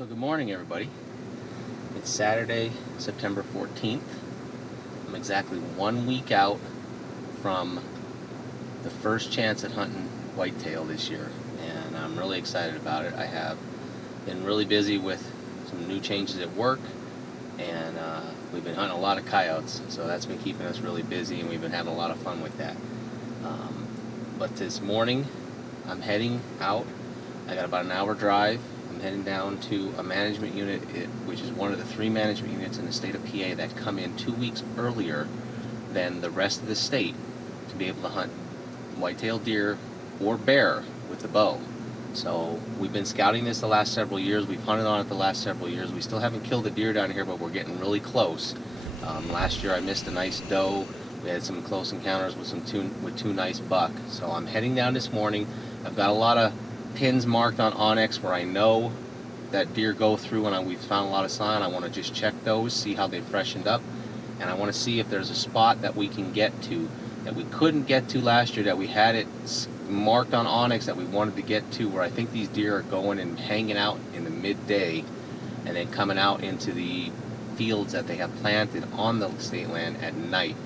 So good morning, everybody. It's Saturday, September 14th. I'm exactly 1 week out from the first chance at hunting whitetail this year, and I'm really excited about it. I have been really busy with some new changes at work, and we've been hunting a lot of coyotes, so that's been keeping us really busy, and we've been having a lot of fun with that. But this morning, I'm heading out. I got about an hour drive. I'm heading down to a management unit, which is one of the 3 management units in the state of PA that come in 2 weeks earlier than the rest of the state to be able to hunt white-tailed deer or bear with the bow. So we've been scouting this the last several years. We've hunted on it the last several years. We still haven't killed a deer down here, but we're getting really close. Last year I missed a nice doe. We had some close encounters with two nice buck. So I'm heading down this morning. I've got a lot of pins marked on Onyx where I know that deer go through, and we've found a lot of sign. I want to just check those, see how they freshened up, and I want to see if there's a spot that we can get to that we couldn't get to last year, that we had it marked on Onyx that we wanted to get to, where I think these deer are going and hanging out in the midday and then coming out into the fields that they have planted on the state land at night.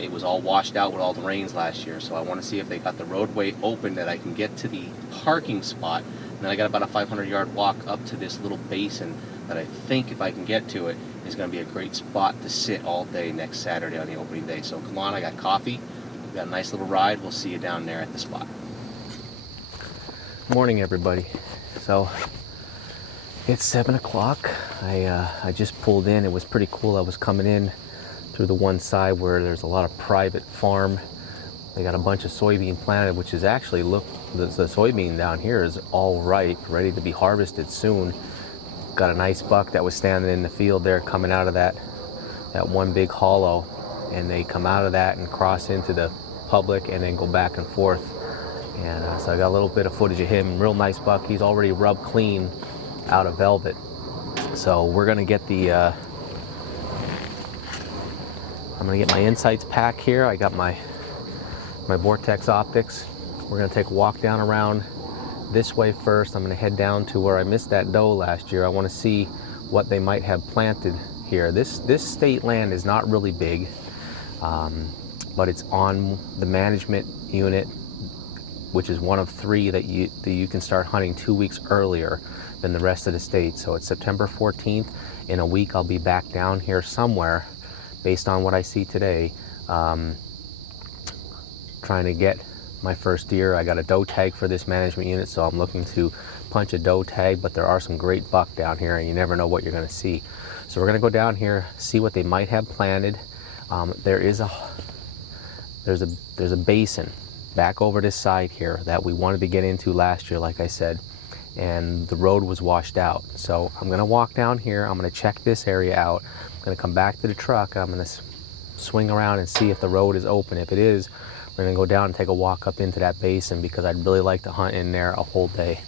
It was all washed out with all the rains last year, so I want to see if they got the roadway open that I can get to the parking spot. And then I got about a 500-yard walk up to this little basin that I think, if I can get to it, is going to be a great spot to sit all day next Saturday on the opening day. So come on, I got coffee, we got a nice little ride. We'll see you down there at the spot. Morning, everybody. So it's 7 o'clock. I just pulled in. It was pretty cool. I was coming in through the one side where there's a lot of private farm. They got a bunch of soybean planted, which is actually, look, the soybean down here is all ripe, ready to be harvested soon. Got a nice buck that was standing in the field there, coming out of that one big hollow, and they come out of that and cross into the public and then go back and forth. And so I got a little bit of footage of him. Real nice buck. He's already rubbed clean out of velvet. So we're gonna get the I'm gonna get my Insights pack here. I got my Vortex optics. We're gonna take a walk down around this way first. I'm gonna head down to where I missed that doe last year. I wanna see what they might have planted here. This state land is not really big, but it's on the management unit, which is one of 3 that you can start hunting 2 weeks earlier than the rest of the state. So it's September 14th. In a week, I'll be back down here somewhere, based on what I see today, trying to get my first deer. I got a doe tag for this management unit, so I'm looking to punch a doe tag, but there are some great buck down here, and you never know what you're gonna see. So we're gonna go down here, see what they might have planted. There's a basin back over this side here that we wanted to get into last year, like I said, and the road was washed out. So I'm gonna walk down here, I'm gonna check this area out. I'm gonna come back to the truck, I'm gonna swing around and see if the road is open. If it is, we're gonna go down and take a walk up into that basin, because I'd really like to hunt in there a whole day.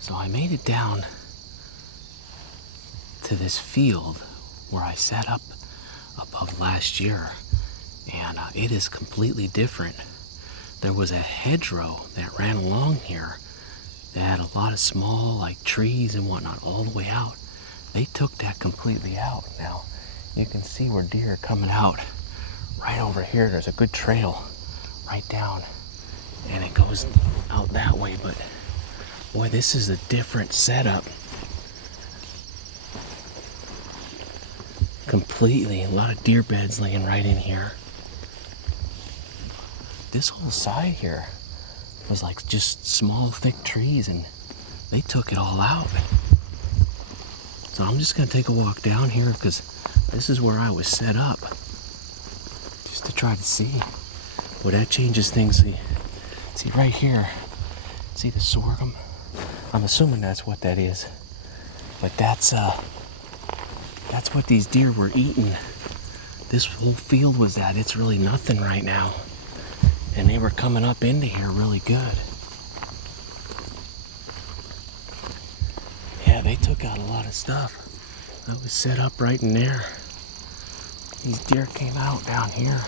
So I made it down to this field where I set up above last year, and it is completely different. There was a hedgerow that ran along here that had a lot of small, like, trees and whatnot all the way out. They took that completely out. Now you can see where deer are coming out right over here. There's a good trail right down, and it goes out that way. But boy, this is a different setup completely. A lot of deer beds laying right in here. This whole side here was like just small, thick trees, and they took it all out. So I'm just gonna take a walk down here, because this is where I was set up, just to try to see. Well, that changes things. See right here, see the sorghum? I'm assuming that's what that is, but that's what these deer were eating. This whole field was that. It's really nothing right now, and they were coming up into here really good. Yeah, they took out a lot of stuff. I was set up right in there. These deer came out down here.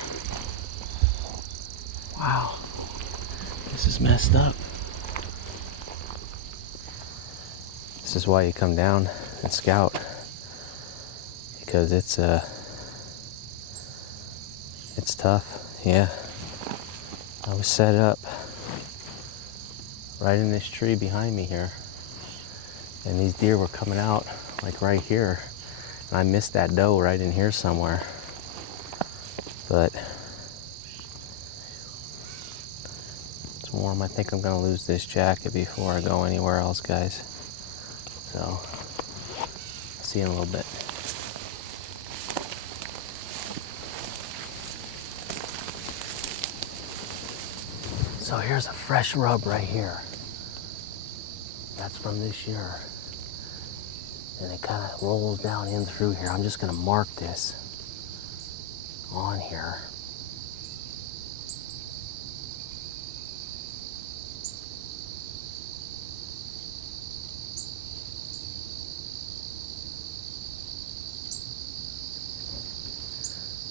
Wow, this is messed up. This is why you come down and scout, because it's tough. Yeah, I was set up right in this tree behind me here, and these deer were coming out like right here, and I missed that doe right in here somewhere. But it's warm. I think I'm gonna lose this jacket before I go anywhere else, guys. So see you in a little bit. So here's a fresh rub right here. That's from this year. And it kind of rolls down in through here. I'm just gonna mark this on here.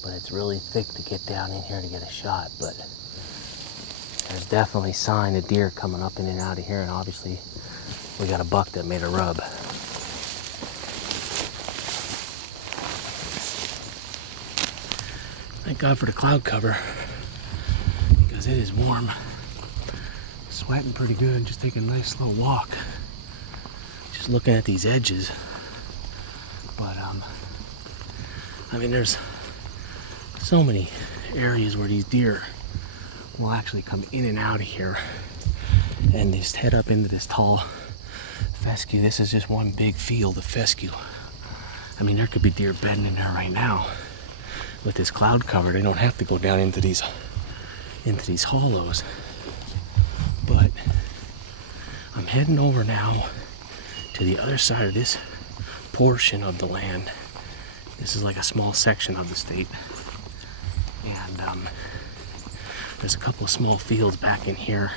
But it's really thick to get down in here to get a shot, but there's definitely sign of deer coming up in and out of here, and obviously we got a buck that made a rub. Thank God for the cloud cover, because it is warm. Sweating pretty good, just taking a nice slow walk. Just looking at these edges. But I mean, there's so many areas where these deer will actually come in and out of here and just head up into this tall fescue. This is just one big field of fescue. I mean, there could be deer bedding in there right now. With this cloud cover, they don't have to go down into these hollows. But I'm heading over now to the other side of this portion of the land. This is like a small section of the state. And there's a couple of small fields back in here.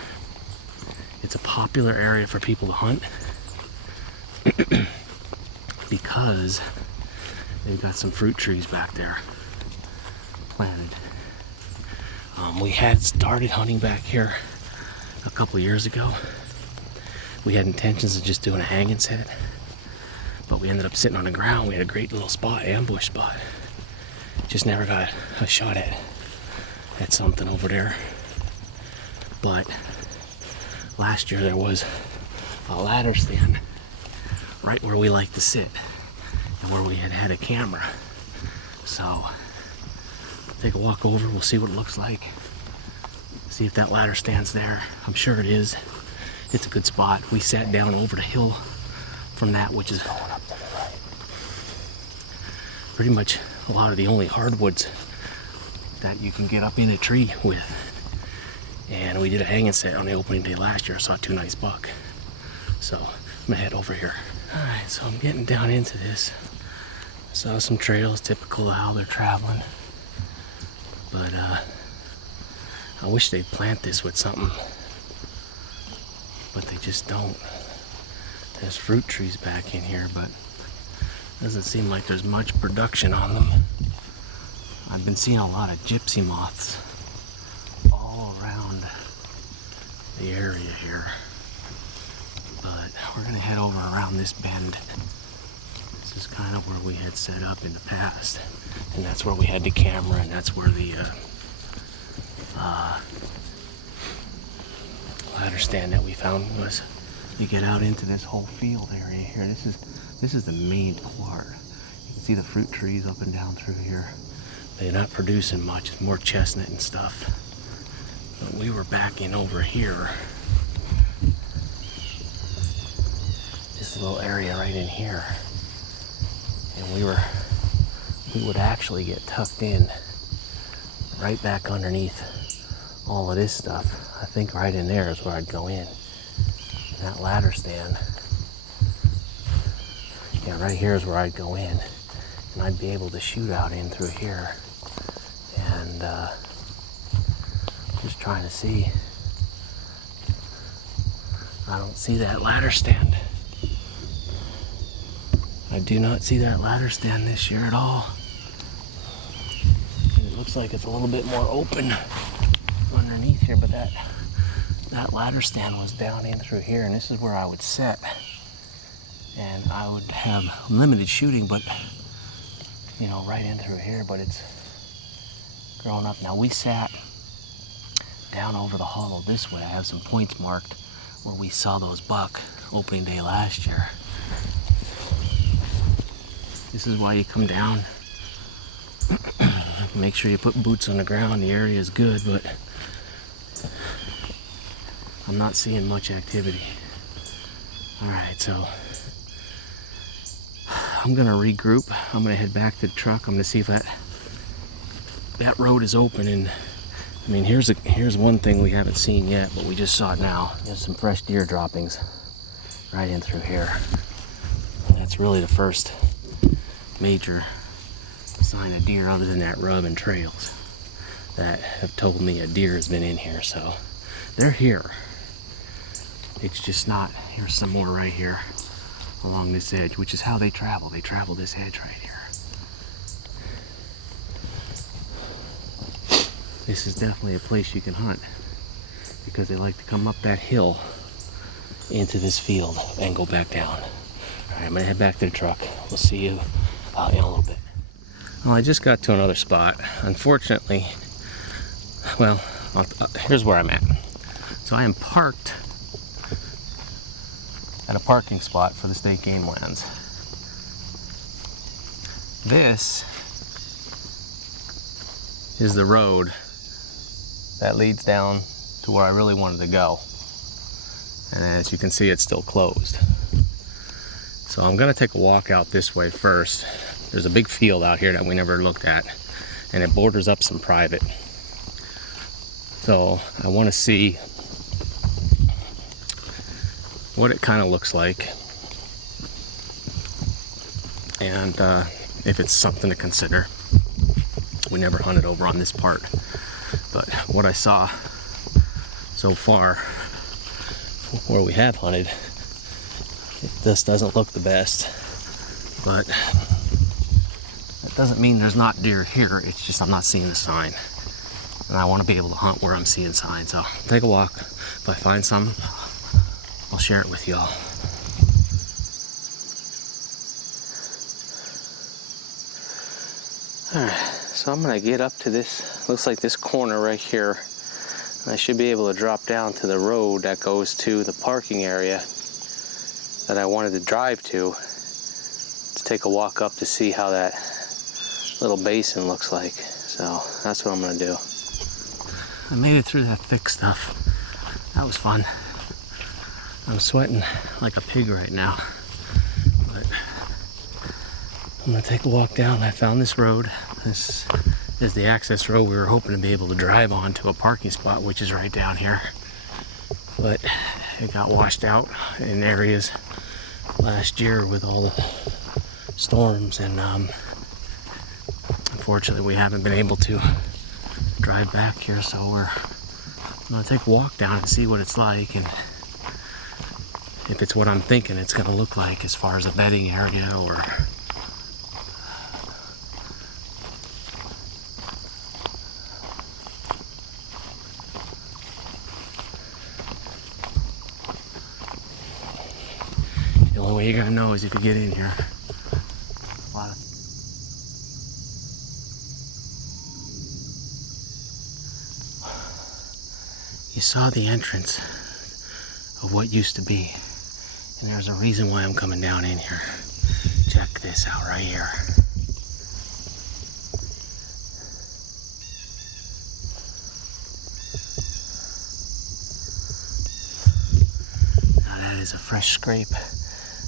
It's a popular area for people to hunt because they've got some fruit trees back there planted. We had started hunting back here a couple years ago. We had intentions of just doing a hang and set, but we ended up sitting on the ground. We had a great little spot, ambush spot. Just never got a shot at something over there. But last year there was a ladder stand right where we like to sit and where we had a camera. So take a walk over, we'll see what it looks like. See if that ladder stand's there. I'm sure it is. It's a good spot. We sat down over the hill from that, which is going up to the right. Pretty much a lot of the only hardwoods that you can get up in a tree with. And we did a hang and set on the opening day last year. I saw 2 nice buck. So I'm gonna head over here. Alright, so I'm getting down into this. I saw some trails, typical of how they're traveling. But I wish they'd plant this with something, but they just don't. There's fruit trees back in here, but doesn't seem like there's much production on them. I've been seeing a lot of gypsy moths all around the area here, but we're gonna head over around this bend. This is kind of where we had set up in the past, and that's where we had the camera, and that's where the ladder stand that we found was. You get out into this whole field area here. This is the main part. You can see the fruit trees up and down through here. They're not producing much. It's more chestnut and stuff. But we were backing over here. This little area right in here. And we would actually get tucked in right back underneath all of this stuff. I think right in there is where I'd go in. That ladder stand, yeah, right here is where I'd go in, and I'd be able to shoot out in through here. And just trying to see. I don't see that ladder stand. I do not see that ladder stand this year at all. And it looks like it's a little bit more open underneath here, but that ladder stand was down in through here, and this is where I would set. and I would have limited shooting, but you know, right in through here, but it's growing up. Now we sat down over the hollow this way. I have some points marked where we saw those buck opening day last year. This is why you come down. Make sure you put boots on the ground. The area is good, but I'm not seeing much activity. All right, so I'm gonna regroup. I'm gonna head back to the truck. I'm gonna see if that road is open. And I mean, here's one thing we haven't seen yet, but we just saw it now. There's some fresh deer droppings right in through here. That's really the first major sign of deer, other than that rub and trails, that have told me a deer has been in here. So they're here. It's just not. Here's some more right here along this edge, which is how they travel. They travel this edge right here. This is definitely a place you can hunt, because they like to come up that hill into this field and go back down. All right, I'm gonna head back to the truck. We'll see you in a little bit. Well, I just got to another spot. Unfortunately, well, here's where I'm at. So I am parked at a parking spot for the state game lands. This is the road that leads down to where I really wanted to go. And as you can see, it's still closed. So I'm gonna take a walk out this way first. There's a big field out here that we never looked at, and it borders up some private. So I wanna see what it kind of looks like, and if it's something to consider. We never hunted over on this part, but what I saw so far where we have hunted, this doesn't look the best, but that doesn't mean there's not deer here. It's just I'm not seeing a sign, and I want to be able to hunt where I'm seeing signs. So take a walk. If I find some, I'll share it with y'all. Alright, so I'm gonna get up to this, looks like this corner right here. And I should be able to drop down to the road that goes to the parking area that I wanted to drive to take a walk up to see how that little basin looks like. So that's what I'm gonna do. I made it through that thick stuff. That was fun. I'm sweating like a pig right now, but I'm gonna take a walk down. I found this road. This is the access road we were hoping to be able to drive on to a parking spot, which is right down here. But it got washed out in areas last year with all the storms, and unfortunately we haven't been able to drive back here, so I'm gonna take a walk down and see what it's like, and if it's what I'm thinking it's gonna look like as far as a bedding area or the only way you're gonna know is if you get in here. A lot of you saw the entrance of what used to be, and there's a reason why I'm coming down in here. Check this out right here. Now that is a fresh scrape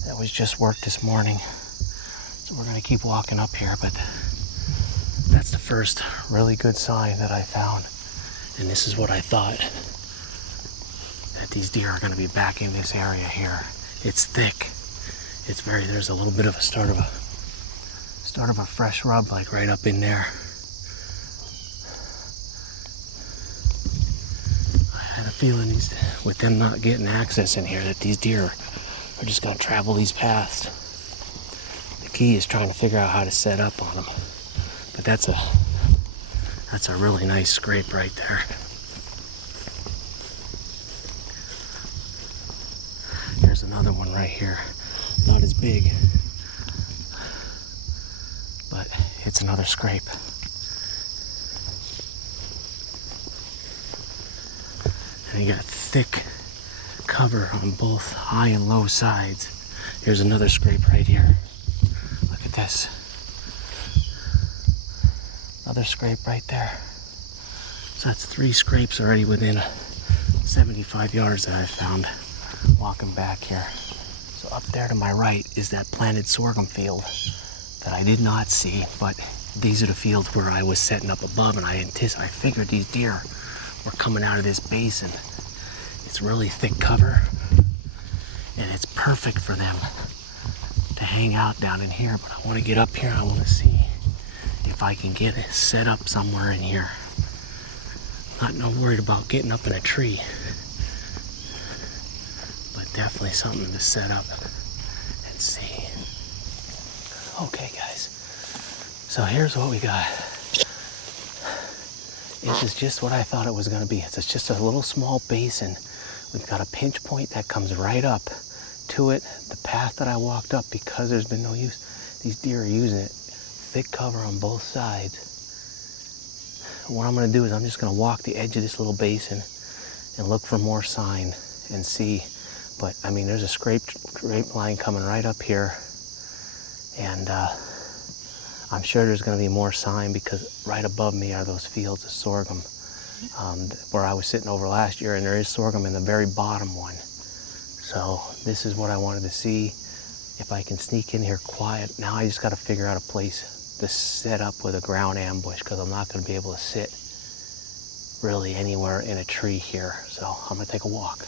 that was just worked this morning. So we're gonna keep walking up here, but that's the first really good sign that I found. And this is what I thought, that these deer are gonna be back in this area here. It's thick. It's there's a little bit of a start of a fresh rub, like right up in there. I had a feeling with them not getting access in here, that these deer are just gonna travel these paths. The key is trying to figure out how to set up on them. But that's a really nice scrape right there. Here's another one right here. Not as big, but it's another scrape. And you got thick cover on both high and low sides. Here's another scrape right here. Look at this. Another scrape right there. So that's 3 scrapes already within 75 yards that I found walking back here. So up there to my right is that planted sorghum field that I did not see, but these are the fields where I was setting up above, and I figured these deer were coming out of this basin. It's really thick cover, and it's perfect for them to hang out down in here, but I want to get up here. I want to see if I can get it set up somewhere in here. Not worried about getting up in a tree, but definitely something to set up and see. Okay guys, so here's what we got. This is just what I thought it was going to be. It's just a little small basin. We've got a pinch point that comes right up to it. The path that I walked up, because there's been no use, these deer are using it. Thick cover on both sides. What I'm going to do is I'm just going to walk the edge of this little basin and look for more sign and see. But I mean, there's a scrape line coming right up here, and I'm sure there's going to be more sign, because right above me are those fields of sorghum where I was sitting over last year, and there is sorghum in the very bottom one. So this is what I wanted to see, if I can sneak in here quiet. Now I just got to figure out a place to set up with a ground ambush, because I'm not going to be able to sit really anywhere in a tree here. So I'm going to take a walk.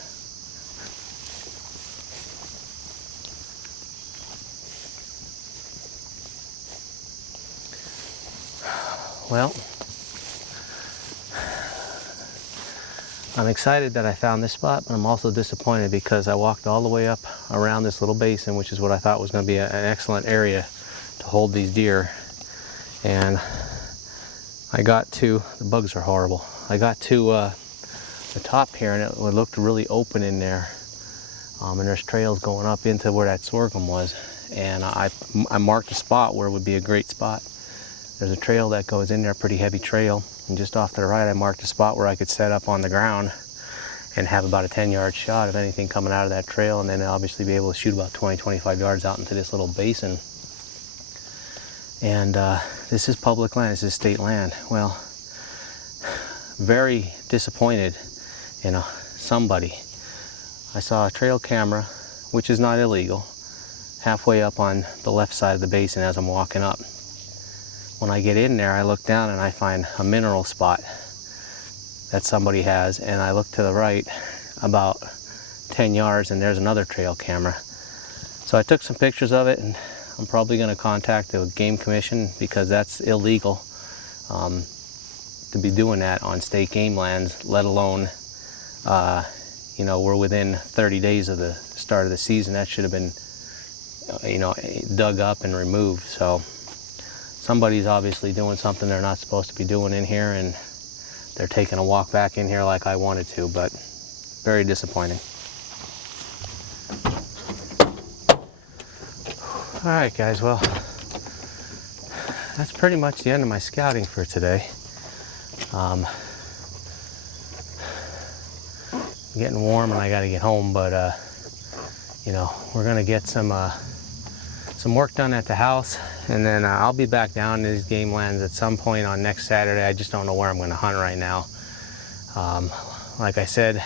Well, I'm excited that I found this spot, but I'm also disappointed because I walked all the way up around this little basin, which is what I thought was going to be an excellent area to hold these deer. And I got to, the bugs are horrible. I got to the top here, and it looked really open in there. And there's trails going up into where that sorghum was. And I marked a spot where it would be a great spot. There's a trail that goes in there, pretty heavy trail. And just off to the right, I marked a spot where I could set up on the ground and have about a 10-yard shot of anything coming out of that trail, and then obviously be able to shoot about 20-25 yards out into this little basin. And this is public land, this is state land. Well, very disappointed in somebody. I saw a trail camera, which is not illegal, halfway up on the left side of the basin as I'm walking up. When I get in there, I look down and I find a mineral spot that somebody has, and I look to the right about 10 yards and there's another trail camera. So I took some pictures of it, and I'm probably going to contact the Game Commission, because that's illegal to be doing that on state game lands, let alone, you know, we're within 30 days of the start of the season. That should have been, you know, dug up and removed. So somebody's obviously doing something they're not supposed to be doing in here, and they're taking a walk back in here like I wanted to, but very disappointing. All right, guys, well, that's pretty much the end of my scouting for today. Getting warm and I got to get home, but you know, we're gonna get some work done at the house, and then I'll be back down to these game lands at some point on next Saturday. I just don't know where I'm going to hunt right now. Like I said,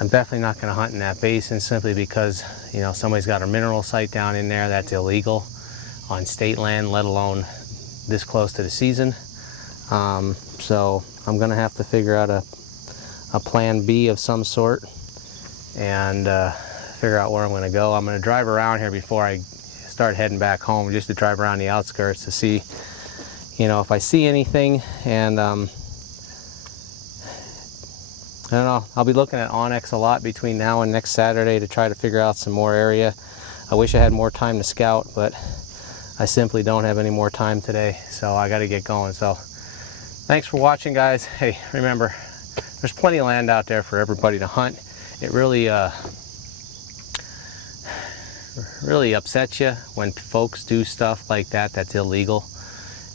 I'm definitely not going to hunt in that basin, simply because, you know, somebody's got a mineral site down in there that's illegal on state land, let alone this close to the season. So I'm going to have to figure out a plan B of some sort, and figure out where I'm going to go. I'm going to drive around here before I start heading back home, just to drive around the outskirts to see, you know, if I see anything. And I don't know, I'll be looking at Onyx a lot between now and next Saturday to try to figure out some more area. I wish I had more time to scout, but I simply don't have any more time today, so I got to get going. So thanks for watching, guys. Hey, remember, there's plenty of land out there for everybody to hunt. It really really upsets you when folks do stuff like that that's illegal.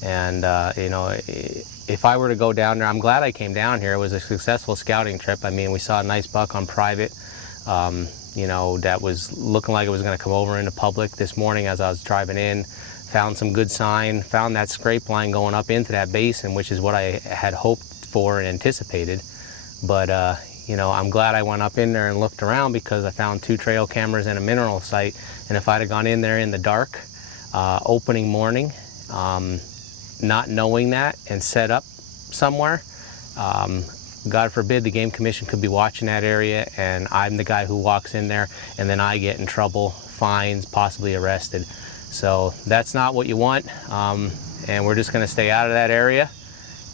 And you know, if I were to go down there, I'm glad I came down here. It was a successful scouting trip. I mean, we saw a nice buck on private, you know, that was looking like it was going to come over into public this morning as I was driving in. Found some good sign, found that scrape line going up into that basin, which is what I had hoped for and anticipated. But you know, I'm glad I went up in there and looked around, because I found 2 trail cameras and a mineral site. And if I'd have gone in there in the dark, opening morning, not knowing that, and set up somewhere, God forbid the Game Commission could be watching that area, and I'm the guy who walks in there, and then I get in trouble, fines, possibly arrested. So that's not what you want, and we're just going to stay out of that area,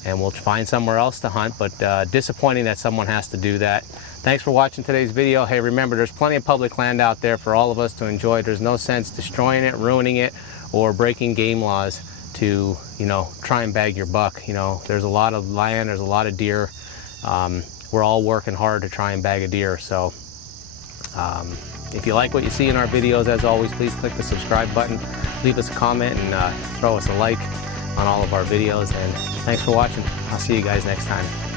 and we'll find somewhere else to hunt. But disappointing that someone has to do that. Thanks for watching today's video. Hey, remember, there's plenty of public land out there for all of us to enjoy. There's no sense destroying it, ruining it, or breaking game laws to, you know, try and bag your buck. You know, there's a lot of land, there's a lot of deer. We're all working hard to try and bag a deer. So if you like what you see in our videos, as always, please click the subscribe button, leave us a comment, and throw us a like on all of our videos. And thanks for watching. I'll see you guys next time.